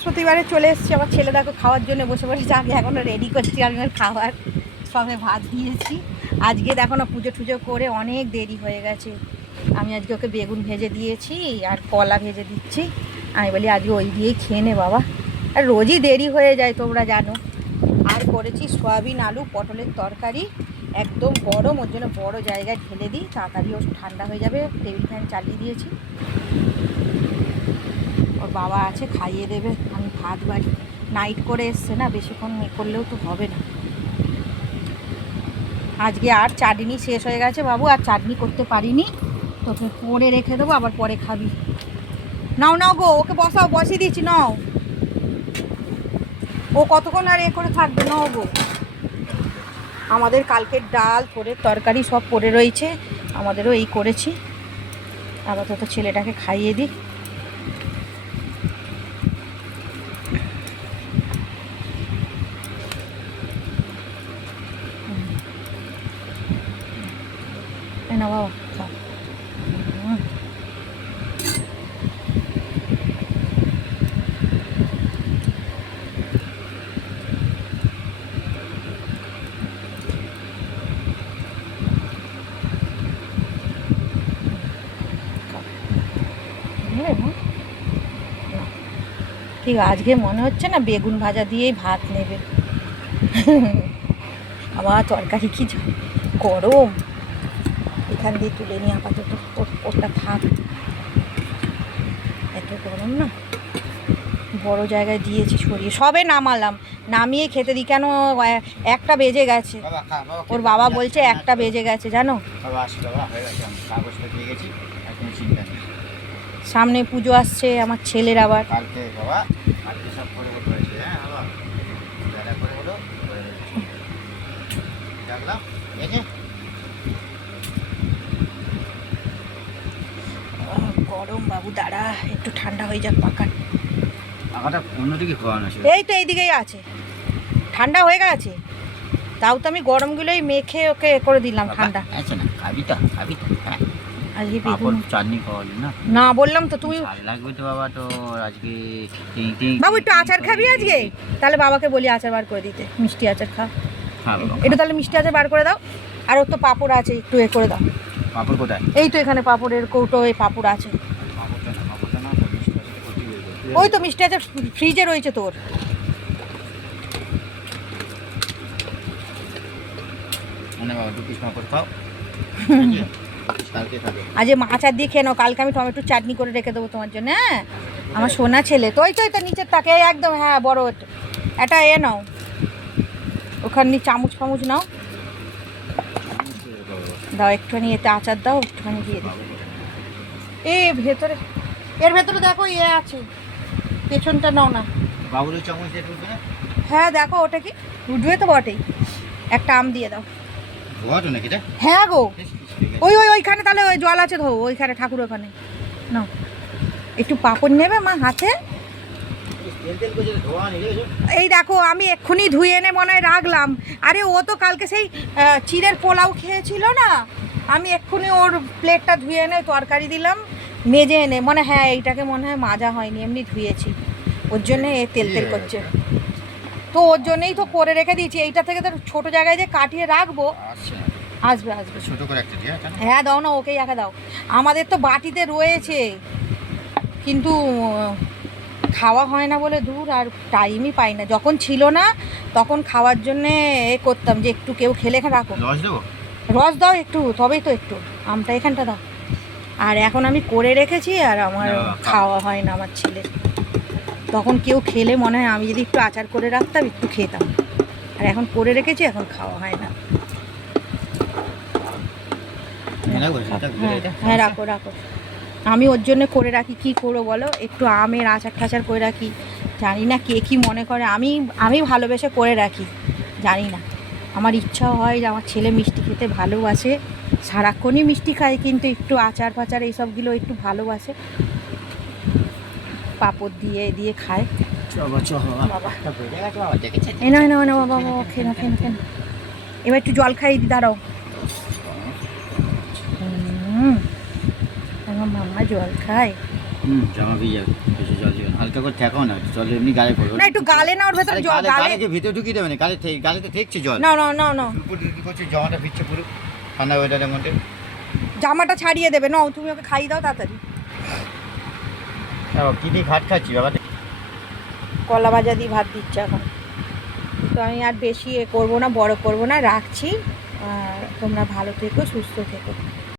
বৃহস্পতিবারে চলে এসেছি আমার ছেলে দেখো খাওয়ার জন্য বসে বসে আগে এখনও রেডি করছি আমি ওর খাওয়ার সবে ভাত দিয়েছি। আজকে দেখো না পুজো টুজো করে অনেক দেরি হয়ে গেছে। আমি আজকে ওকে বেগুন ভেজে দিয়েছি আর কলা ভেজে দিচ্ছি। আমি বলি আজকে ওই দিয়েই খেয়ে নে বাবা, আর রোজই দেরি হয়ে যায় তোমরা জানো। আর করেছি সয়াবিন আলু পটলের তরকারি, একদম গরম, ওর জন্য বড় জায়গায় ঢেলে দিই তাড়াতাড়ি ও ঠান্ডা হয়ে যাবে। টেবিল ফ্যান চালিয়ে দিয়েছি, ওর বাবা আছে খাইয়ে দেবে। আমি ভাত বাড়ি নাইট করে এসছে না, বেশিক্ষণ করলেও তো হবে না। আজকে আর চাটনি শেষ হয়ে গেছে বাবু, আর চাটনি করতে পারিনি, তোকে পরে রেখে দেবো আবার পরে খাবি। নাও নাও গো, ওকে বসাও, বসিয়ে দিচ্ছি নাও। ও কতক্ষণ আর করে থাকবে, নাও গো। আমাদের কালকের ডাল থোড়ের তরকারি সব পড়ে রয়েছে, আমাদেরও এই করেছি। আপাতত ছেলেটাকে খাইয়ে দিই। না বাবা খাও। ঠিক আজকে মনে হচ্ছে না বেগুন ভাজা দিয়েই ভাত নেবে। আবার তরকারি কি গরম, এখান দিয়ে তুলে নিয়ে আপাতত ওটা থাক, এত গরম না। বড় জায়গায় দিয়েছি সরিয়ে, সবে নামালাম, নামিয়ে খেতে দিই। কেন একটা বেজে গেছে, ওর বাবা বলছে একটা বেজে গেছে জানো। সামনে পুজো আসছে আমার ছেলের আবার। গরম বাবু, দাঁড়া একটু ঠান্ডা হয়ে যাক পাকা। এই তো এইদিকেই আছে, ঠান্ডা হয়ে গেছে। তাও তো আমি গরমগুলোই মেখে ওকে করে দিলাম ঠান্ডা। আজকে বেগুন চাটনি খাওয়ালি না? না বললাম তো তুমি লাগবে তো বাবা, তো আজকে বাবু একটু আচার খাবি আজকে? তাহলে বাবাকে বলি আচার বার করে দিতে, মিষ্টি আচার খা। একটু তাহলে মিষ্টি আচার বার করে দাও। আর ওর তো পাঁপড় আছে, একটু এ করে দাও। পাঁপড় কোথায়? এই তো এখানে পাঁপড়ের কৌটো, এই পাঁপড় আছে। ওই তো মিষ্টি আচার ফ্রিজে রয়েছে তোর। আজ মাছ আর দিয়ে খেয়ে নাও, কালকে আমি টমেটোর চাটনি করে রেখে দেবো তোমার জন্য। হ্যাঁ আমার সোনা ছেলে তো। ওই তো এটা নিচের তাকে একদম, হ্যাঁ বড় এটা এ নাও, ওখানে চামচ ফামুচ নাও, দাও একটুখানি, এতে আচার দাও একটুখানি দিয়ে দাও। ভেতরে, এর ভেতরে দেখো ইয়ে আছে, পেছনটা নাও না। হ্যাঁ দেখো ওটা কি উঠবে তো বটেই। একটা আম দিয়ে দাও। হ্যাঁ গো, ওইখানে তাহলে ওই জল আছে ধো, ওইখানে ঠাকুর ওখানে নাও। একটু পাঁপড় নেবে মা হাতে। এই দেখো আমি এক্ষুনি ধুয়ে এনে মনে হয় রাখলাম। আরে ও তো কালকে সেই চিড়ের পোলাও খেয়েছিল না, আমি এক্ষুনি ওর প্লেটটা ধুয়ে এনে তরকারি দিলাম, মেজে এনে মনে, হ্যাঁ এইটাকে মনে হয় মাজা হয়নি, এমনি ধুয়েছি, ওর জন্যে তেল তেল করছে। তো ওর জন্যই তো করে রেখে দিয়েছি। এইটা থেকে তো ছোটো জায়গায় যে কাটিয়ে রাখবো। আসবে ছোট করে একটা দিয়ে। হ্যাঁ দাও না, ওকেই একা দাও। আমাদের তো বাটিতে রয়েছে, কিন্তু খাওয়া হয় না বলে দূর, আর টাইমই পাই না। যখন ছিল না তখন খাওয়ার জন্যে এ করতাম যে একটু কেউ খেলে রাখো, রস দাও একটু, তবেই তো একটু আমটা এখানটা দাও। আর এখন আমি করে রেখেছি আর আমার খাওয়া হয় না আমার ছেলে। তখন কেউ খেলে মনে হয় আমি যদি একটু আচার করে রাখতাম একটু খেতাম, আর এখন করে রেখেছি, এখন খাওয়া হয় না। হ্যাঁ রাখো রাখো, আমি ওর জন্য করে রাখি। কি করবো বলো, একটু আমের আচার টাচার করে রাখি। জানি না কে কী মনে করে, আমি ভালোবেসে করে রাখি। জানি না, আমার ইচ্ছা হয় যে আমার ছেলে মিষ্টি খেতে ভালোবাসে, সারাক্ষণই মিষ্টি খায়, কিন্তু একটু আচার ফাচার এইসবগুলো একটু ভালোবাসে, পাঁপড় দিয়ে দিয়ে খায়। বাবা এ না না না বাবা, খেয়ে না খেয়ে না খেয়ে না। এবার একটু জল খাইয়ে দি, দাঁড়াও। আমার মাম্মা জল খায়। জামা ভিজে যাবে, বেশি জল দিও না। হালকা করে ঠেকাও না, জল এমনি গায়ে পড়বে। না একটু গালে না, ওর ভেতরে আরে জল গালে গালে। গালে ভিতরে ঢুকিয়ে দেবে না, গালেতে ঠেকছে জল। না না না না, উপর দিকে কি করছে, জামাটা ভিজছে পুরো ঠান্ডা ওয়েদারের মধ্যে। জামাটা ছাড়িয়ে দেবে। নাও তুমি ওকে খাইয়ে দাও তাড়াতাড়ি। কি দিয়ে ভাত খাচ্ছি বাবা? কলা ভাজা দিয়ে ভাত দিচ্ছে এখন। তো আমি আর বেশি করবো না, বড় করবো না, রাখছি। আর তোমরা ভালো থেকো, সুস্থ থেকো।